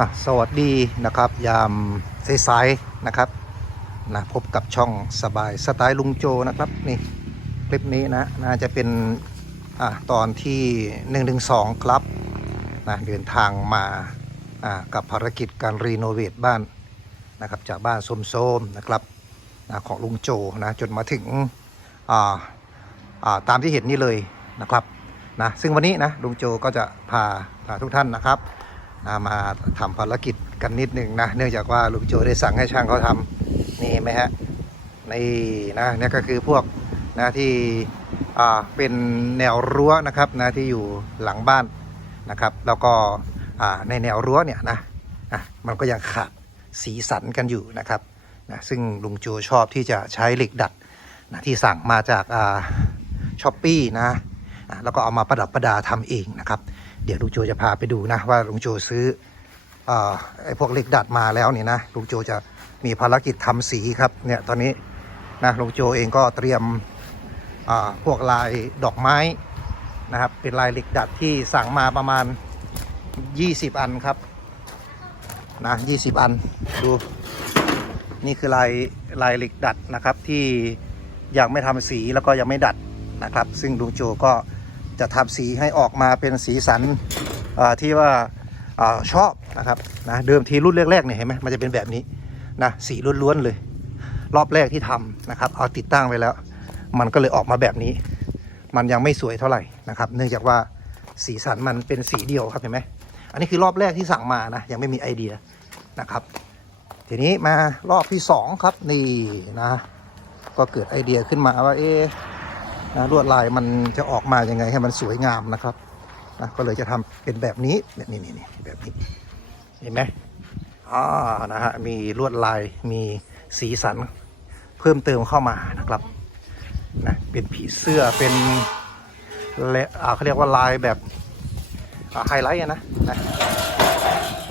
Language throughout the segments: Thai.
อะสวัสดีนะครับยามสายๆนะครับนะพบกับช่องสบายสไตล์ลุงโจนะครับนี่คลิปนี้นะน่าจะเป็นอะตอนที่1นึครับนะเดินทางมาอะกับภารกิจการรีโนเวทบ้านนะครับจากบ้านโสมๆนะครับนะของลุงโจนะจนมาถึงอ่าอ่าตามที่เห็นนี่เลยนะครับนะซึ่งวันนี้นะลุงโจก็จะพาพาทุกท่านนะครับ มาทำภารกิจกันนิดหนึ่งนะ เนื่องจากว่าลุงโจได้สั่งให้ช่างเขาทำนี่ไหมฮะนี่นะนี่ก็คือพวกนะที่อ่าเป็นแนวรั้วนะครับนะที่อยู่หลังบ้านนะครับ แล้วก็อ่าในแนวรั้วเนี่ยนะอะมันก็ยังขาดสีสันกันอยู่นะครับนะซึ่งลุงโจชอบที่จะใช้เหล็กดัดนะที่สั่งมาจากอ่าช้อปปี้นะอะแล้วก็เอามาประดับประดาทำเองนะครับ เดี๋ยวลุงโจจะพาไปดูนะว่าลุงโจซื้ออไอ้พวกเหล็กดัดมาแล้วเนี่ยนะลุงโจจะมีภารกิจทำสีครับเนี่ยตอนนี้นะลุงโจเองก็เตรียมพวกลายดอกไม้นะครับเป็นลายเหล็กดัดที่สั่งมาประมาณ 20 อันครับนะ20 อันดูนี่คือลายลายเหล็กดัดนะครับที่ยังไม่ทำสีแล้วก็ยังไม่ดัดนะครับ ซึ่งลุงโจก็ จะทำสีให้ออกมาเป็นสีสันที่ว่าอชอบนะครับนะเดิมทีรุ่นแรกๆเนี่ยเห็นไหมมันจะเป็นแบบนี้นะสีล้วนๆเลย รอบแรกที่ทำนะครับ เอาติดตั้งไว้แล้ว มันก็เลยออกมาแบบนี้ มันยังไม่สวยเท่าไหร่นะครับ เนื่องจากว่าสีสันมันเป็นสีเดียวครับเห็นไหมอันนี้คือรอบแรกที่สั่งมานะยังไม่มีไอเดียนะครับ ทีนี้มารอบที่สองครับนี่นะก็เกิดไอเดียขึ้นมาว่าเอ๊ะ นะลวดลายมันจะออกมายังไงให้มันสวยงามนะครับนะก็เลยจะทำเป็นแบบนี้แบบนี้นี่นี่แบบนี้เห็นไหมอ่านะฮะมีลวดลายมีสีสันเพิ่มเติมเข้ามานะครับนะเป็นผีเสื้อเป็นเล่าเขาเรียกว่าลายแบบไฮไลท์นะนะ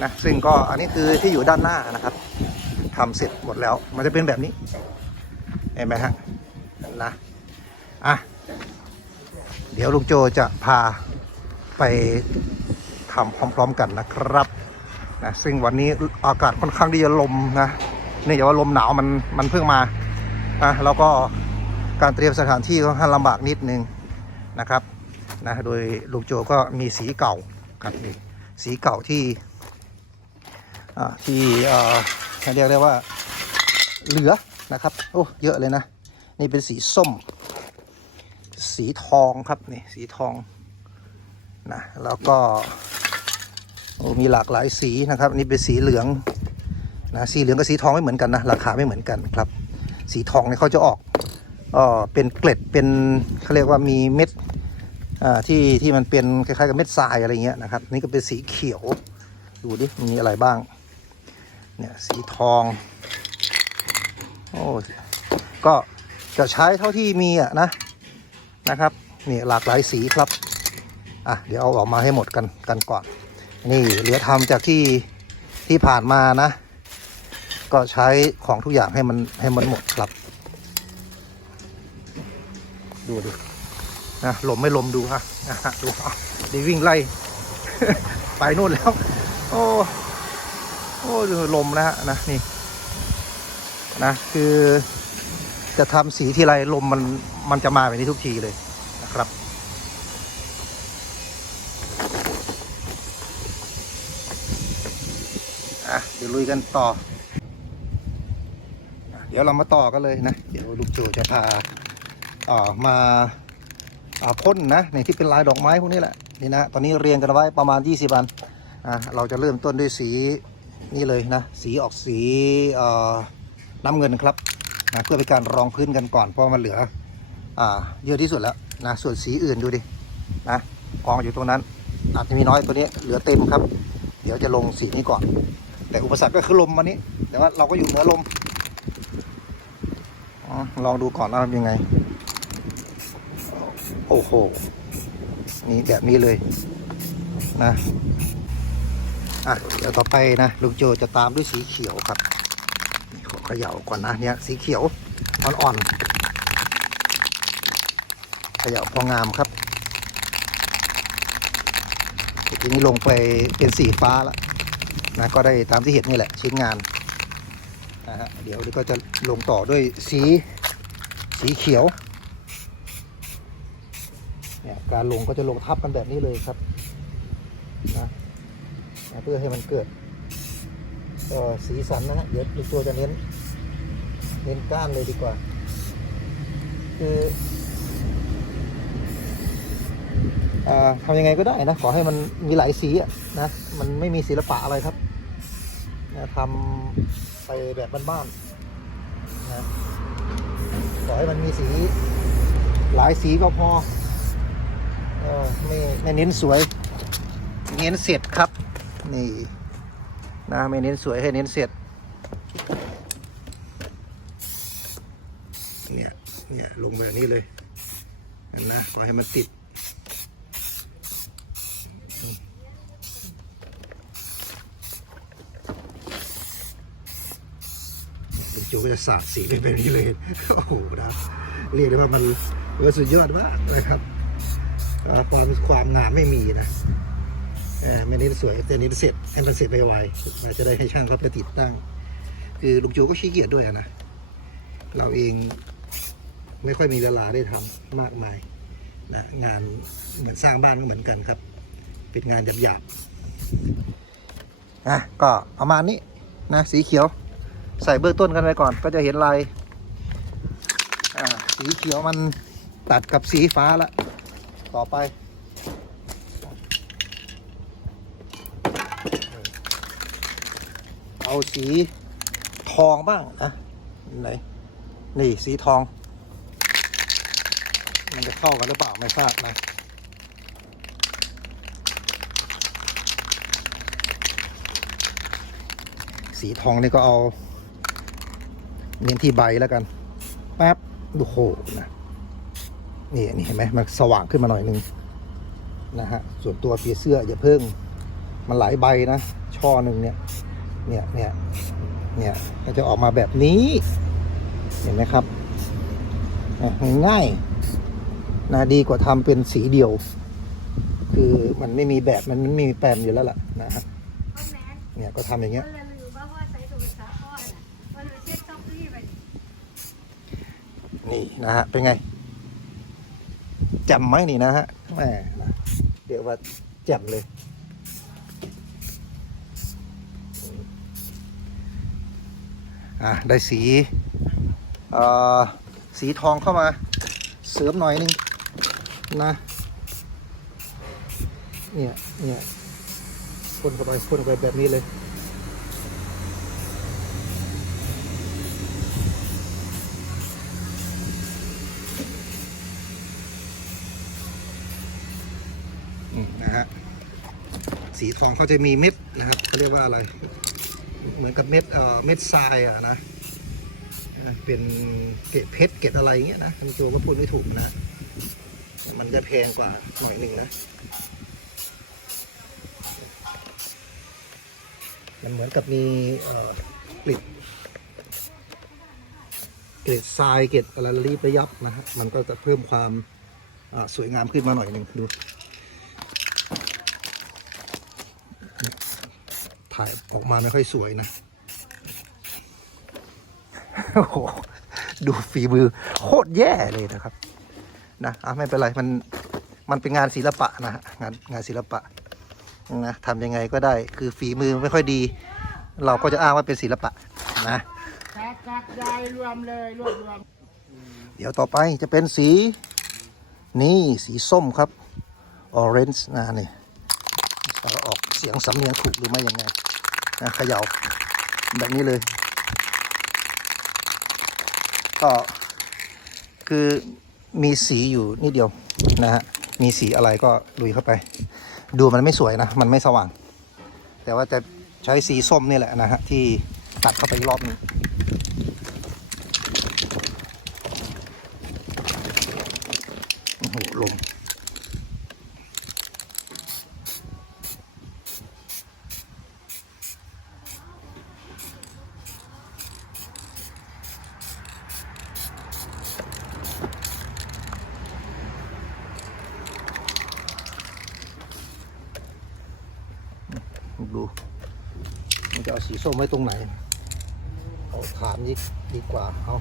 นะซึ่งก็อันนี้คือที่อยู่ด้านหน้านะครับทำเสร็จหมดแล้วมันจะเป็นแบบนี้ เห็นไหมฮะนะ อะ เดี๋ยวลุงโจจะพาไปทำพร้อมๆกันนะครับนะซึ่งวันนี้อากาศค่อนข้างที่จะลมนะเนื่องจากว่าลมหนาวมันมันเพิ่งมานะแล้วก็การเตรียมสถานที่ค่อนข้างลำบากนิดนึงนะครับนะโดยลุงโจก็มีสีเก่าครับนี่สีเก่าที่อ่าที่เอ่อเรียกได้ว่าเหลือนะครับโอ้เยอะเลยนะ นี่เป็นสีส้ม สีทองครับนี่สีทองนะแล้วก็มีหลากหลายสีนะครับ นี่เป็นสีเหลืองนะสีเหลืองกับสีทองไม่เหมือนกันนะราคาไม่เหมือนกันครับ สีทองเนี่ยเขาจะออกเออเป็นเกล็ดเป็นเขาเรียกว่ามีเม็ดที่ที่มันเป็นคล้ายๆกับเม็ดทรายอะไรเงี้ยนะครับ นี่ก็เป็นสีเขียวดูดิมีอะไรบ้างเนี่ยสีทองโอ้ก็จะใช้เท่าที่มีอะนะ นะครับนี่หลากหลายสีครับอะเดี๋ยวเอาออกมาให้หมดกันกันก่อน นี่เหลือทำจากที่ที่ผ่านมานะ ก็ใช้ของทุกอย่างให้มันให้มันหมดครับ ดูดินะลมไม่ลมดูฮะนะฮะดูอะดีวิ่งไล่ ไปนู่นแล้ว โอ้โอ้ลมนะฮะนะนี่นะคือ จะทำสีทีไรลมมันมันจะมาแบบนี้ทุกทีเลยนะครับอะเดี๋ยวลุยกันต่อ เดี๋ยวเรามาต่อกันเลยนะ เดี๋ยวลูกโจจะพาเอ่อมาอ่าพ่นนะในที่เป็นลายดอกไม้พวกนี้แหละนี่นะตอนนี้เรียงกันไว้ประมาณ 20อันอะเราจะเริ่มต้นด้วยสีนี่เลยนะ สีออกสีเอ่อน้ำเงินครับ นะเพื่อเป็นการรองพื้นกันก่อนเพราะมันเหลืออ่าเยอะที่สุดแล้วนะส่วนสีอื่นดูดินะกองอยู่ตรงนั้นอาจจะมีน้อยตัวนี้เหลือเต็มครับ เดี๋ยวจะลงสีนี้ก่อน แต่อุปสรรคก็คือลมวันนี้ แต่ว่าเราก็อยู่เหนือลมอลองดูก่อนว่าทำยังไง โอ้โหนี่แบบนี้เลยนะอะเดี๋ยวต่อไปนะลุงโจจะตามด้วยสีเขียวครับ เขย่าก่อนนะเนี่ยสีเขียวอ่อนๆเขย่าพองามครับทีนี้ลงไปเป็นสีฟ้าแล้วนะก็ได้ตามที่เห็นนี่แหละชิ้นงานนะฮะเดี๋ยวก็จะลงต่อด้วยสีสีเขียวเนี่ยการลงก็จะลงทับกันแบบนี้เลยครับนะเพื่อให้มันเกิด สีสันนะฮะเดี๋ยวลูกตัวจะเน้น เน้นก้านเลยดีกว่า คืออทำยังไงก็ได้นะ ขอให้มันมีหลายสีอะนะ มันไม่มีศิลปะอะไรครับนะทำไปแบบบ้านๆนะขอให้มันมีสีหลายสีก็พอเออไม่ไม่เน้นสวย เน้นเสร็จครับ นี่ นะไม่เน้นสวยให้เน้นเสร็จเนี่ยเนี่ยลงแบบนี้เลยนั่นนะขอให้มันติดจูก็จะสาดสีเป็นแบบนี้เลยโอ้โหนะเรียกได้ว่ามันเออสุดยอดมากเลยครับความความงามไม่มีนะ เออไม่นี้สวยแต่นี้เสร็จให้มันเสร็จไปไวๆมันจะได้ให้ช่างเขาไปติดตั้ง คือลุงจูก็ขี้เกียจด้วยนะ เราเองไม่ค่อยมีเวลาได้ทำมากมายนะงานเหมือนสร้างบ้านก็เหมือนกันครับ เป็นงานหยาบๆอะก็ประมาณนี้นะสีเขียว ใส่เบื้องต้นกันไปก่อน ก็จะเห็นลายอ่าสีเขียวมันตัดกับสีฟ้าละต่อไป เอาสีทองบ้างนะไหนนี่สีทอง มันจะเข้ากันหรือเปล่าไม่ทราบนะสีทองนี่ก็เอาเน้นที่ใบแล้วกันแป๊บดูโหนะนี่นี่เห็นไหมมันสว่างขึ้นมาหน่อยนึงนะฮะส่วนตัวปีเสื้ออย่าเพิ่งมันหลายใบนะช่อหนึ่งเนี่ย เนี่ยเนี่ยเนี่ยก็จะออกมาแบบนี้ เห็นไหมครับง่ายนะดีกว่าทำเป็นสีเดียว คือมันไม่มีแบบมันไม่มีแปมอยู่แล้วล่ะนะฮะเนี่ยก็ทำอย่างเงี้ยนี่นะฮะเป็นไงจ่มไหมนี่นะฮะแหมนะเดี๋ยวว่าจ่มเลย อะได้สีสีทองเข้ามาเสริมหน่อยนึงนะเนี่ยเนี่ยพ่นเข้าไปพ่นเข้าไปแบบนี้เลยนะฮะสีทองเขาจะมีเม็ดนะครับเขาเรียกว่าอะไร เหมือนกับเม็ดเอ่อเม็ดทรายอะนะนะเป็นเกล็ดเพชรเกล็ดอะไรเงี้ยนะคุณโจก็พูดไม่ถูกนะ มันจะแพงกว่าหน่อยหนึ่งนะมันเหมือนกับมีเอ่อกลิ่นเกล็ดทรายเกล็ดอะไรระลีประยับนะฮะมันก็จะเพิ่มความสวยงามขึ้นมาหน่อยหนึ่งดู ถ่ายออกมาไม่ค่อยสวยนะโอ้โหดูฝีมือโคตรแย่เลยนะครับ นะอะไม่เป็นไรมันมันเป็นงานศิลปะนะฮะงานงานศิลปะนะทำยังไงก็ได้คือฝีมือไม่ค่อยดี เราก็จะอ้างว่าเป็นศิลปะนะจักจักยายรวมเลยรวบรวมเดี๋ยวต่อไปจะเป็นสี นี่สีส้มครับ orange นะนี่เราออกเสียงสำเนียงถูกหรือไม่ยังไง นะเขย่าแบบนี้เลย ก็คือมีสีอยู่นิดเดียวนะฮะมีสีอะไรก็ลุยเข้าไป ดูมันไม่สวยนะ มันไม่สว่าง แต่ว่าจะใช้สีส้มนี่แหละนะฮะที่ตัดเข้าไปรอบนึง โอ้โหลมดู มัน จะเอาสีส้มไว้ตรงไหน เอาฐานนี้ดีกว่าเอา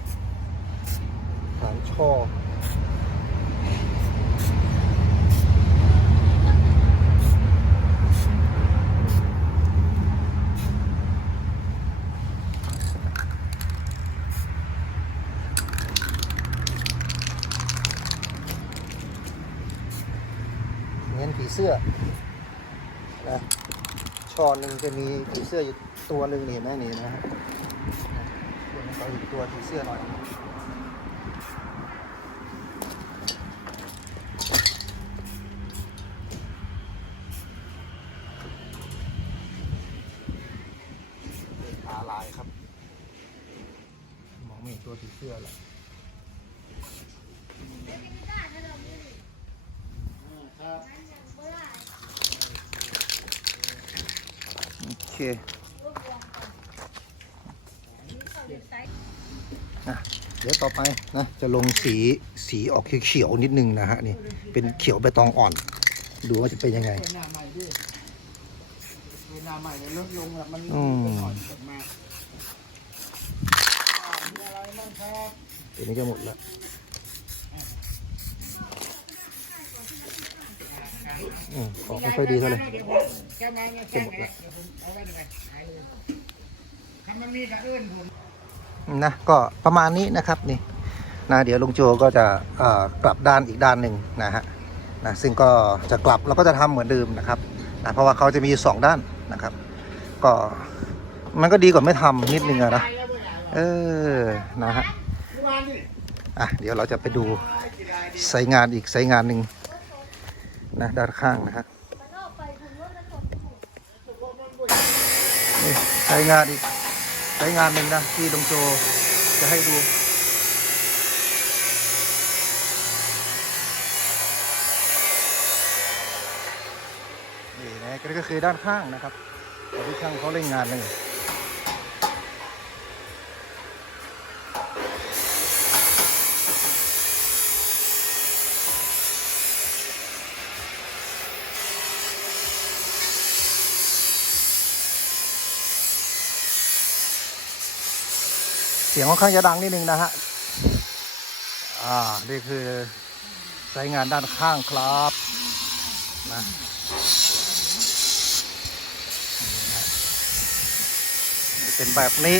ฐานช่อเน้นผีเสื้อ ช่อหนึ่งจะมีผีเสื้ออยู่ตัวหนึ่งนี่เห็นไหมนี่นะฮะส่วนไปอีกตัวผีเสื้อหน่อยตาลายครับ มองไม่เห็นตัวผีเสื้อเลย ครับ โอ เคนะเดี๋ยวต่อไปนะจะลงสีสีออกเขียวๆนิดนึงนะฮะนี่เป็นเขียวใบตองอ่อน ดูว่าจะเป็นยังไงเป็นหน้าใหม่ดิเป็นหน้าใหม่เนี่ยลดลงแล้วมันอืมอ่อนกลับมาอ่ามีอะไรบ้างครับ ตัวนี้จะหมดแล้ว อืมของไม่ค่อยดีเท่าไหร่ดี๋ยวผมแก้มานแก้มานเดี๋ยวผมเอาไว้หนถ้ามันมีกระเอื้อนผมนะก็ประมาณนี้นะครับนี่นะเดี๋ยวลุงโจก็จะเอ่อกลับด้านอีกด้านหนึ่งนะฮะนะซึ่งก็จะกลับเราก็จะทำเหมือนเดิมนะครับนะเพราะว่าเขาจะมีสองด้านนะครับ ก็มันก็ดีกว่าไม่ทำนิดนึงอะนะเออนะฮะอะเดี๋ยวเราจะไปดูไซต์งานอีกไซต์งานหนึ่ง นะด้านข้างนะฮะนี่ไซต์งานอีกไซต์งานหนึ่งนะที่ลุงโจจะให้ดูนี่นะก็คือด้านข้างนะครับที่ช่างเขาเล่นงานเลย สียงค่อนข้างจะดังนิดนึงนะฮะ อ่า นี่คือใช้งานด้านข้างครับนะเป็นแบบนี้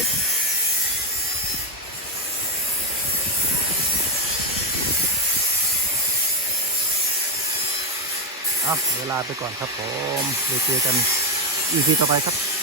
อะเวลาไปก่อนครับผมเดี๋ยวเจอกันอีพีต่อไปครับ